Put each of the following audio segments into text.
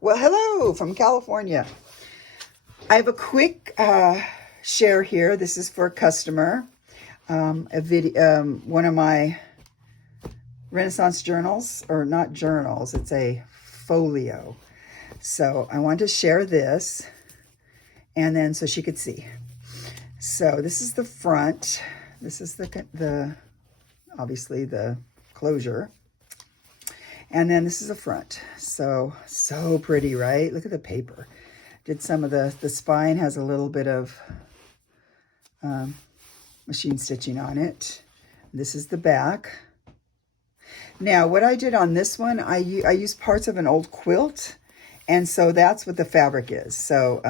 Well, hello from California. I have a quick share here. This is for a customer. A video, one of my Renaissance journals, or not journals, it's a folio. So I wanted to share this, and then so she could see. So this is the front. This is the obviously the closure. And then this is the front. So pretty, right? Look at the paper. Did some of the spine has a little bit of machine stitching on it. This is the back. Now, what I did on this one, I used parts of an old quilt, and so that's what the fabric is. So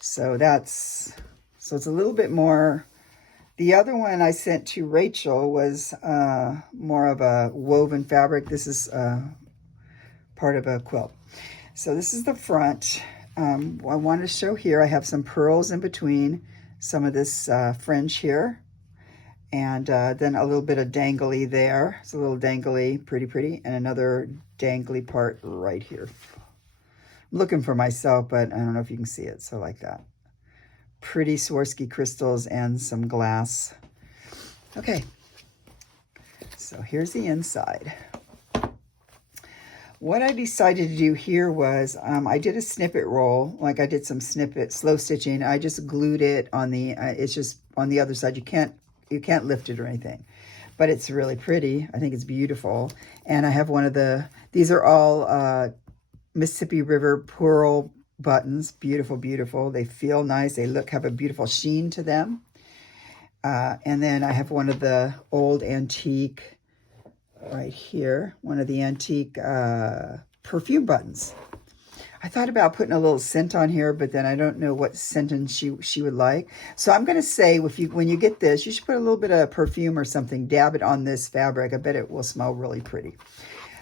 it's a little bit more. The other one I sent to Rachel was more of a woven fabric. This is part of a quilt. So this is the front. I want to show here, I have some pearls in between some of this fringe here. And then a little bit of dangly there. It's a little dangly, pretty. And another dangly part right here. I'm looking for myself, but I don't know if you can see it. So like that. Pretty Swarovski crystals and some glass. Okay, so here's the inside. What I decided to do here was I did a snippet roll, like I did some snippet slow stitching. I just glued it on the. It's just on the other side. You can't lift it or anything, but it's really pretty. I think it's beautiful. And I have one of these are all Mississippi River pearl buttons. Beautiful. They feel nice. They have a beautiful sheen to them. And then I have one of the old antique right here. One of the antique perfume buttons. I thought about putting a little scent on here, but then I don't know what sentence she would like. So I'm going to say, when you get this, you should put a little bit of perfume or something. Dab it on this fabric. I bet it will smell really pretty.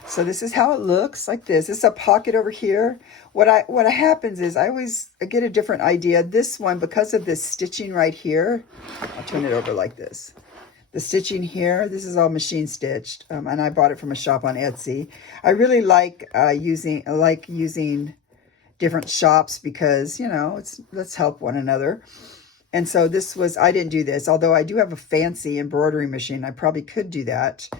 So this is how it looks, like this. It's a pocket over here. What happens is I always get a different idea. This one, because of this stitching right here, I'll turn it over like this. The stitching here, this is all machine stitched, and I bought it from a shop on Etsy. I really like using different shops because, let's help one another. And so I didn't do this, although I do have a fancy embroidery machine. I probably could do that.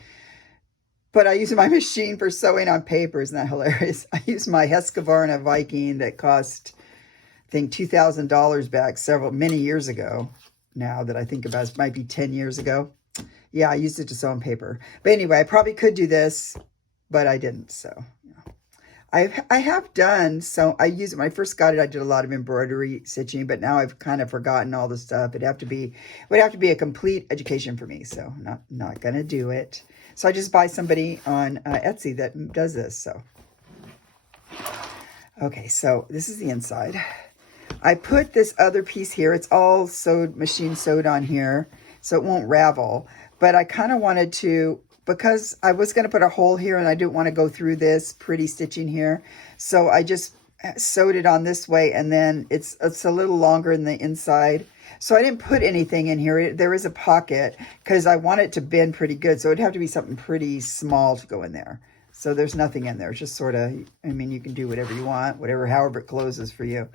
But I use my machine for sewing on paper. Isn't that hilarious? I use my Husqvarna Viking that cost, I think, $2,000 back many years ago. Now that I think about it, it might be 10 years ago. Yeah, I used it to sew on paper. But anyway, I probably could do this, but I didn't. So I have done, so I used it. When I first got it, I did a lot of embroidery stitching, but now I've kind of forgotten all the stuff. It would have to be a complete education for me. So not going to do it. So I just buy somebody on Etsy that does this. So, okay, so this is the inside. I put this other piece here. It's all machine sewed on here, so it won't ravel. But I kind of wanted to, because I was going to put a hole here and I didn't want to go through this pretty stitching here. So I just sewed it on this way, and then it's a little longer in the inside. So I didn't put anything in here. There is a pocket because I want it to bend pretty good. So it'd have to be something pretty small to go in there. So there's nothing in there. It's just sort of, you can do whatever you want, however it closes for you.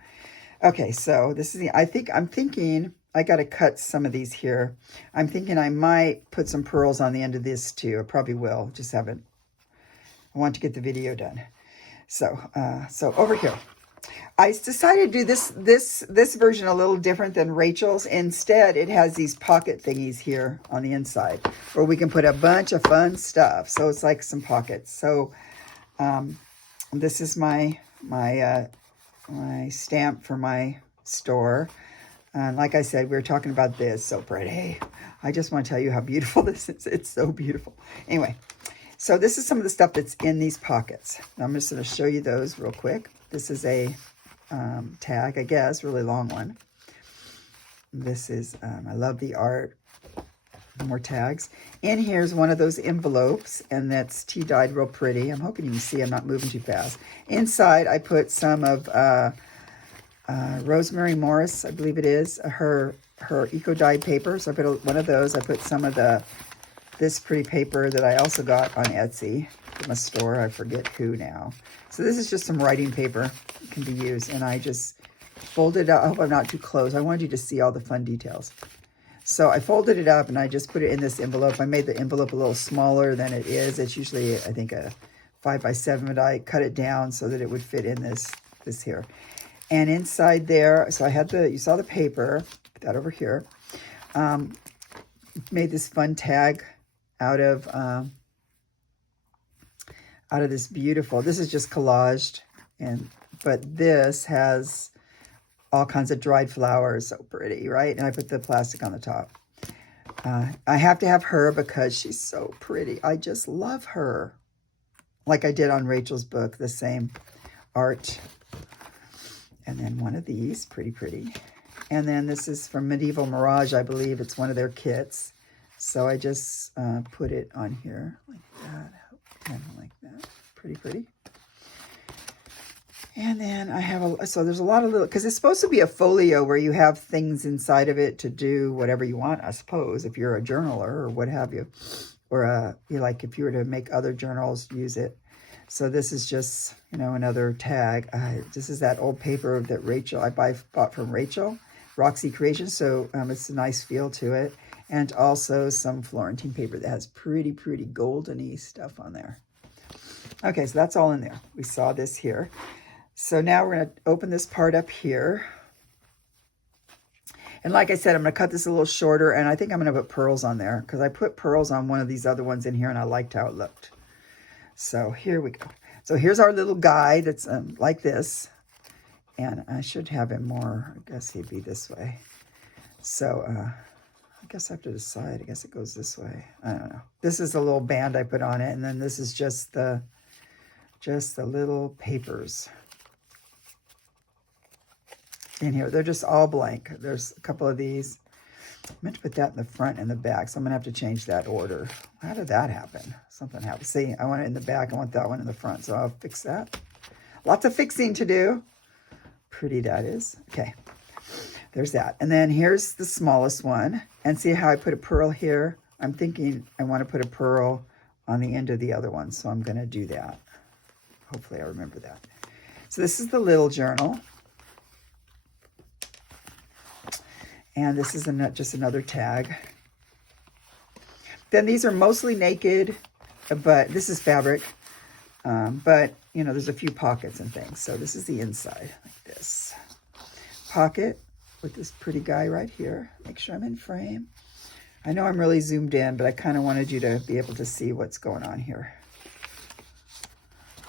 Okay, so this is I'm thinking I got to cut some of these here. I'm thinking I might put some pearls on the end of this too. I probably will. Just haven't. I want to get the video done. So over here. I decided to do this version a little different than Rachel's. Instead, it has these pocket thingies here on the inside where we can put a bunch of fun stuff. So it's like some pockets. So this is my stamp for my store. And like I said, we were talking about this. So pretty. I just want to tell you how beautiful this is. It's so beautiful. Anyway, so this is some of the stuff that's in these pockets. I'm just going to show you those real quick. This is a tag, I guess, really long one. This is, I love the art. More tags. In here's one of those envelopes, and that's tea-dyed real pretty. I'm hoping you can see I'm not moving too fast. Inside, I put some of Rosemary Morris, I believe it is, her eco-dyed paper. So I put one of those. I put some of the this pretty paper that I also got on Etsy from a store. I forget who now. So this is just some writing paper that can be used. And I just folded it out. I hope I'm not too close. I wanted you to see all the fun details. So I folded it up and I just put it in this envelope. I made the envelope a little smaller than it is. It's usually, I think, a 5x7, but I cut it down so that it would fit in this here. And inside there, so I had you saw the paper, put that over here. Made this fun tag out of this beautiful, this is just collaged, but this has all kinds of dried flowers, so pretty, right? And I put the plastic on the top. I have to have her because she's so pretty. I just love her. Like I did on Rachel's book, the same art. And then one of these, pretty. And then this is from Medieval Mirage, I believe. It's one of their kits. So I just put it on here like that, and like that. Pretty. And then I have so there's a lot of little, because it's supposed to be a folio where you have things inside of it to do whatever you want, I suppose, if you're a journaler or what have you. Or like if you were to make other journals, use it. So this is just, another tag. This is that old paper that I bought from Rachel, Roxy Creations. So it's a nice feel to it. And also some Florentine paper that has pretty goldeny stuff on there. Okay, so that's all in there. We saw this here. So now we're going to open this part up here. And like I said, I'm going to cut this a little shorter, and I think I'm going to put pearls on there because I put pearls on one of these other ones in here, and I liked how it looked. So here we go. So here's our little guy that's like this. And I should have him more. I guess he'd be this way. So I guess I have to decide. I guess it goes this way. I don't know. This is the little band I put on it, and then this is just the little papers in here. They're just all blank. There's a couple of these. I meant to put that in the front and the back, so I'm going to have to change that order. How did that happen? Something happened. See, I want it in the back. I want that one in the front, so I'll fix that. Lots of fixing to do. Pretty that is. Okay, there's that. And then here's the smallest one. And see how I put a pearl here? I'm thinking I want to put a pearl on the end of the other one, so I'm going to do that. Hopefully I remember that. So this is the little journal. And this is just another tag. Then these are mostly naked, but this is fabric. But, there's a few pockets and things. So this is the inside, like this. Pocket with this pretty guy right here. Make sure I'm in frame. I know I'm really zoomed in, but I kind of wanted you to be able to see what's going on here.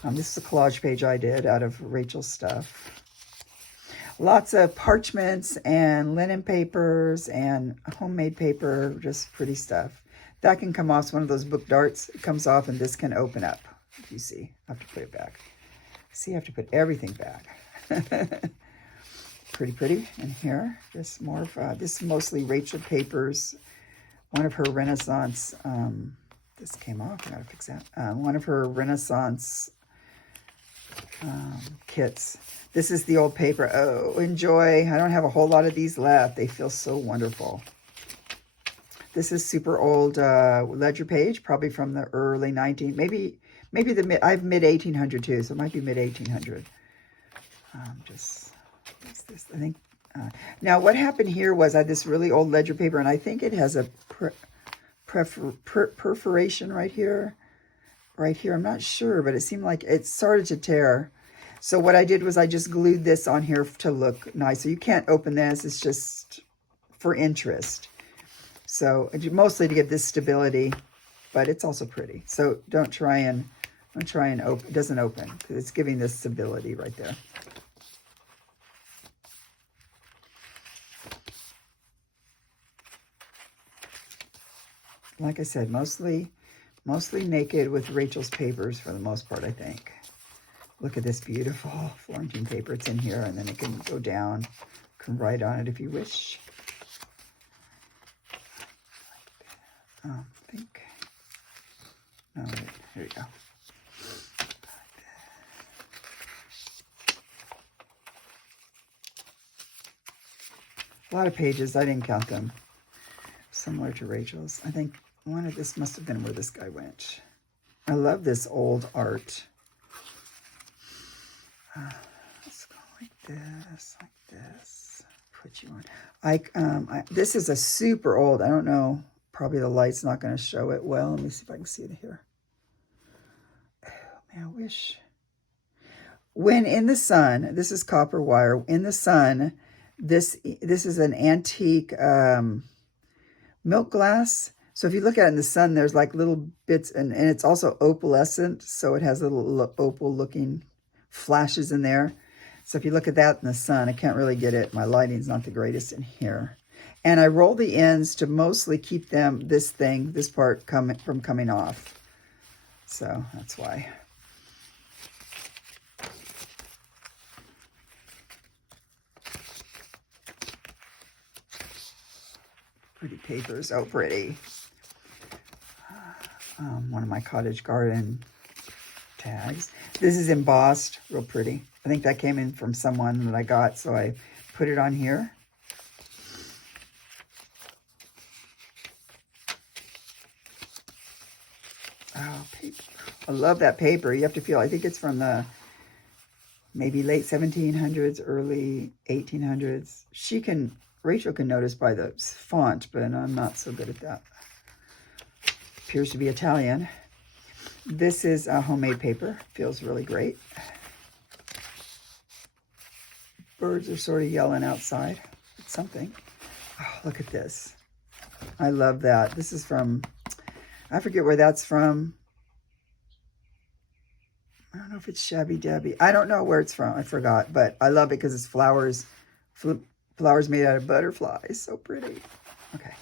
This is a collage page I did out of Rachel's stuff. Lots of parchments and linen papers and homemade paper, just pretty stuff. That can come off. It's one of those book darts. It comes off and this can open up. If you see, I have to put it back. See, I have to put everything back. Pretty. And here, just more of, this is mostly Rachel papers. One of her Renaissance, this came off, I gotta fix that. One of her Renaissance kits. This is the old paper. Oh, enjoy. I don't have a whole lot of these left. They feel so wonderful. This is super old ledger page, probably from the early 19, maybe I have mid 1800 too, so it might be mid 1800. What's this? I think. Now what happened here was I had this really old ledger paper, and I think it has a perforation right here. I'm not sure, but it seemed like it started to tear. So what I did was I just glued this on here to look nice. So you can't open this. It's just for interest. So mostly to get this stability, but it's also pretty. So don't try and open. It doesn't open because it's giving this stability right there. Like I said, mostly naked with Rachel's papers for the most part, I think. Look at this beautiful Florentine paper. It's in here, and then it can go down. You can write on it if you wish. I think. No, wait, here we go. A lot of pages. I didn't count them. Similar to Rachel's. I think This must have been where this guy went. I love this old art. Let's go like this, Put you on. This is a super old, I don't know, probably the light's not going to show it well. Let me see if I can see it here. Oh, man, I wish. When in the sun, this is copper wire. In the sun, this is an antique milk glass. So if you look at it in the sun, there's like little bits, and it's also opalescent, so it has little opal-looking flashes in there. So if you look at that in the sun, I can't really get it. My lighting's not the greatest in here. And I roll the ends to mostly keep them, this part from coming off. So that's why. Pretty papers. Oh, pretty. One of my cottage garden tags. This is embossed, real pretty. I think that came in from someone that I got, so I put it on here. Oh, paper. I love that paper. You have to feel, I think it's from the maybe late 1700s, early 1800s. Rachel can notice by the font, but I'm not so good at that. Appears to be Italian. This is a homemade paper. Feels really great. Birds are sort of yelling outside. It's something. Oh, look at this. I love that. This is from, I forget where that's from. I don't know if it's Shabby Dabby. I don't know where it's from. I forgot, but I love it because it's flowers. Flowers made out of butterflies. So pretty. Okay.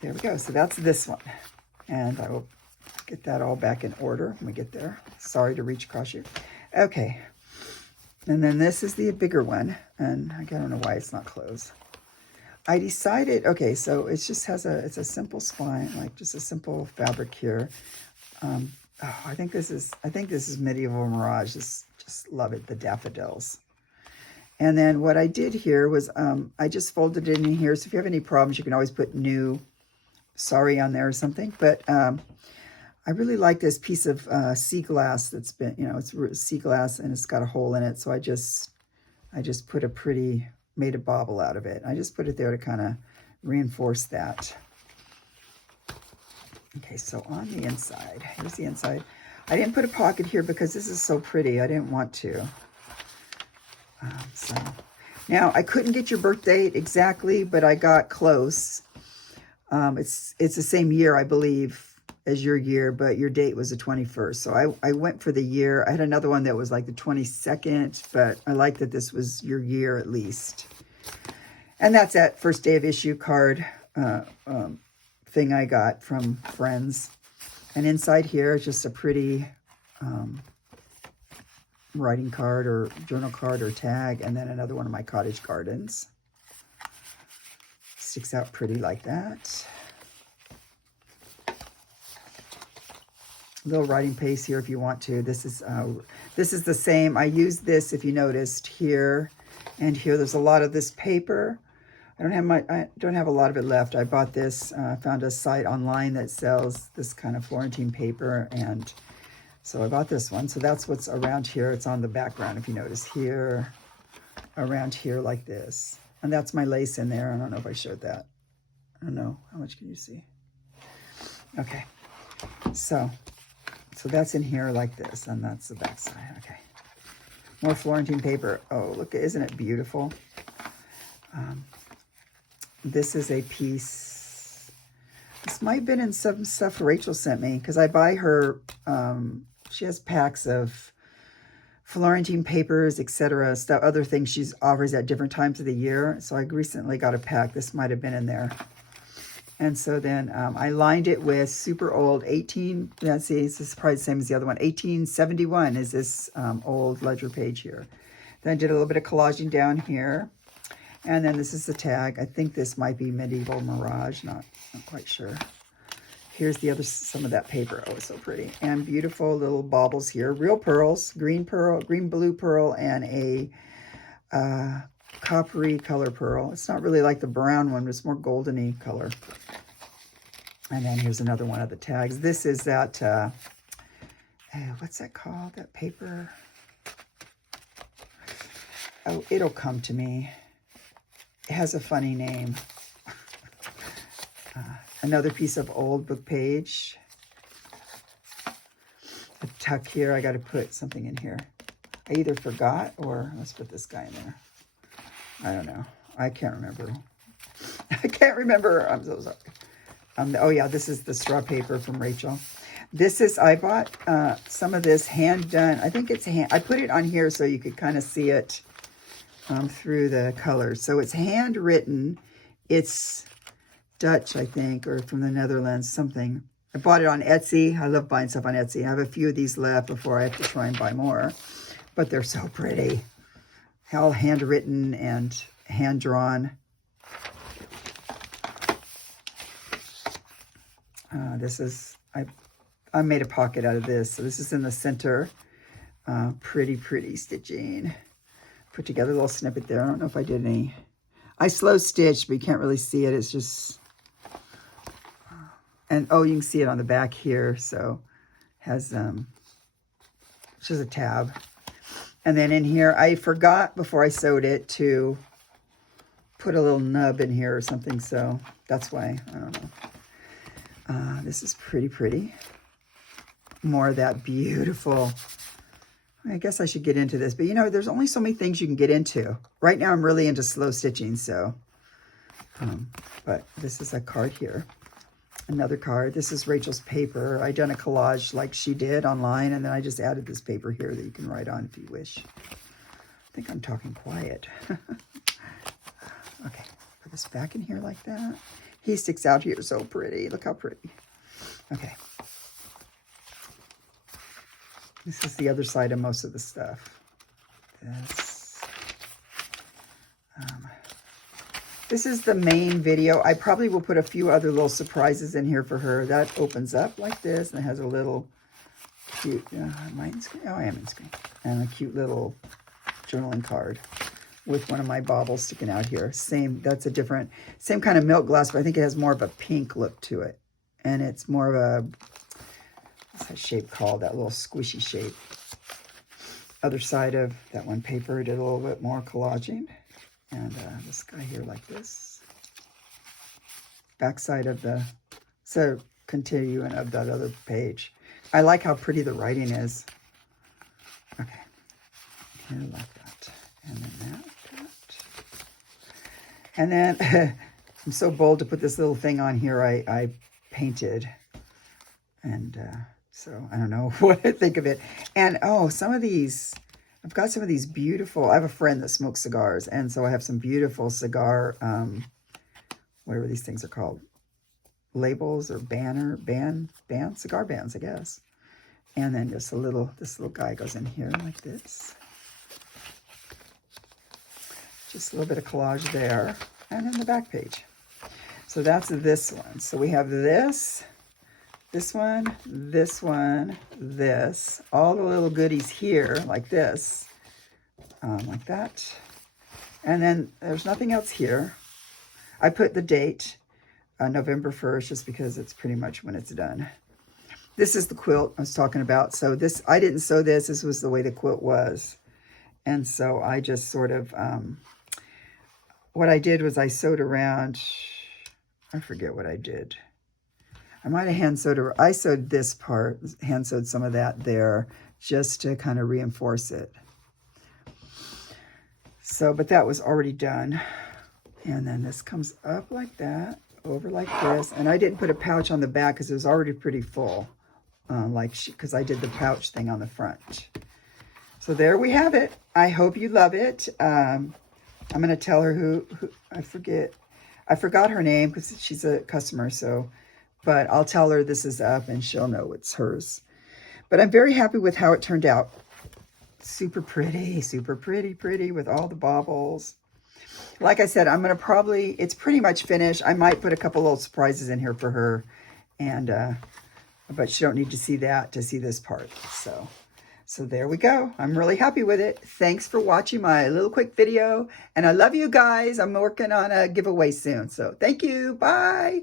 There we go. So that's this one. And I will get that all back in order when we get there. Sorry to reach across you. Okay. And then this is the bigger one. And I don't know why it's not closed. I decided, okay, so it just has it's a simple spine, like just a simple fabric here. I think this is Medieval Mirage. Just love it, the daffodils. And then what I did here was I just folded it in here. So if you have any problems, you can always put new sorry on there or something. But I really like this piece of sea glass that's been, it's sea glass and it's got a hole in it. So I just put made a bauble out of it. I just put it there to kind of reinforce that. Okay, so on the inside, here's the inside. I didn't put a pocket here because this is so pretty. I didn't want to. So now I couldn't get your birth date exactly, but I got close. It's the same year, I believe, as your year, but your date was the 21st. So I went for the year. I had another one that was like the 22nd, but I like that this was your year at least. And that's that first day of issue card thing I got from friends. And inside here is just a pretty writing card or journal card or tag, and then another one of my cottage gardens. Sticks out pretty like that. Little writing paste here if you want to. This is the same. I used this, if you noticed, here and here. There's a lot of this paper. I don't have a lot of it left. I bought this, found a site online that sells this kind of Florentine paper, and so I bought this one. So that's what's around here. It's on the background, if you notice here, around here like this. And that's my lace in there. I don't know if I showed that. I don't know. How much can you see? Okay. So that's in here like this, and that's the back side. Okay. More Florentine paper. Oh, look, isn't it beautiful? This is a piece. This might have been in some stuff Rachel sent me, because I buy her, she has packs of Florentine papers, etc., stuff, other things she offers at different times of the year. So I recently got a pack. This might have been in there. And so then I lined it with super old let's see, this is probably the same as the other one. 1871 is this old ledger page here. Then I did a little bit of collaging down here. And then this is the tag. I think this might be Medieval Mirage, not quite sure. Here's some of that paper. Oh, it's so pretty. And beautiful little baubles here. Real pearls, green blue pearl, and a coppery color pearl. It's not really like the brown one, but it's more goldeny color. And then here's another one of the tags. This is that, what's that called? That paper? Oh, it'll come to me. It has a funny name. Another piece of old book page. A tuck here. I got to put something in here. I either forgot or let's put this guy in there. I don't know. I can't remember. I can't remember. I'm so sorry. Oh yeah, this is the straw paper from Rachel. This is, I bought some of this hand done. I think it's hand. I put it on here so you could kind of see it through the colors. So it's handwritten. It's Dutch, I think, or from the Netherlands, something. I bought it on Etsy. I love buying stuff on Etsy. I have a few of these left before I have to try and buy more. But they're so pretty. All handwritten and hand-drawn. This is, I made a pocket out of this. So this is in the center. Pretty, pretty stitching. Put together a little snippet there. I don't know if I did any. I slow stitched, but you can't really see it. It's just, and oh, you can see it on the back here. So has, it's just a tab. And then in here, I forgot before I sewed it to put a little nub in here or something. So that's why, I don't know. This is pretty, pretty. More of that beautiful. I guess I should get into this, but you know, there's only so many things you can get into. Right now, I'm really into slow stitching, so. But this is a card here. Another card. This is Rachel's paper. I done a collage like she did online, and then I just added this paper here that you can write on if you wish. I think I'm talking quiet. Okay, put this back in here like that. He sticks out here so pretty. Look how pretty. Okay. This is the other side of most of the stuff. This is the main video. I probably will put a few other little surprises in here for her. That opens up like this, and it has a little cute, am I in screen? Oh, I am in screen. And a cute little journaling card with one of my baubles sticking out here. Same, that's a different, same kind of milk glass, but I think it has more of a pink look to it. And it's more of a, what's that shape called? That little squishy shape. Other side of that one paper, did a little bit more collaging. And this guy here like this. Back side of the, so continuing of that other page. I like how pretty the writing is. Okay, here like that. And then that. And then I'm so bold to put this little thing on here I painted. And so I don't know what I think of it. And oh, some of these, I've got some of these beautiful, I have a friend that smokes cigars. And so I have some beautiful cigar, whatever these things are called. Labels or cigar bands, I guess. And then just a little, this little guy goes in here like this. Just a little bit of collage there. And then the back page. So that's this one. So we have this one, this one, this. All the little goodies here, like this. Like that. And then there's nothing else here. I put the date, November 1st, just because it's pretty much when it's done. This is the quilt I was talking about. So this, I didn't sew this. This was the way the quilt was. And so I just sort of, what I did was I sewed around, I forget what I did. I might have hand sewed, I sewed this part, hand sewed some of that there, just to kind of reinforce it. So, but that was already done. And then this comes up like that, over like this. And I didn't put a pouch on the back because it was already pretty full, because I did the pouch thing on the front. So there we have it. I hope you love it. I'm going to tell her who I forgot her name because she's a customer. So, but I'll tell her this is up and she'll know it's hers. But I'm very happy with how it turned out. Super pretty with all the baubles. Like I said, I'm going to probably, it's pretty much finished. I might put a couple little surprises in here for her. And, but she don't need to see that to see this part. So there we go. I'm really happy with it. Thanks for watching my little quick video. And I love you guys. I'm working on a giveaway soon. So thank you. Bye.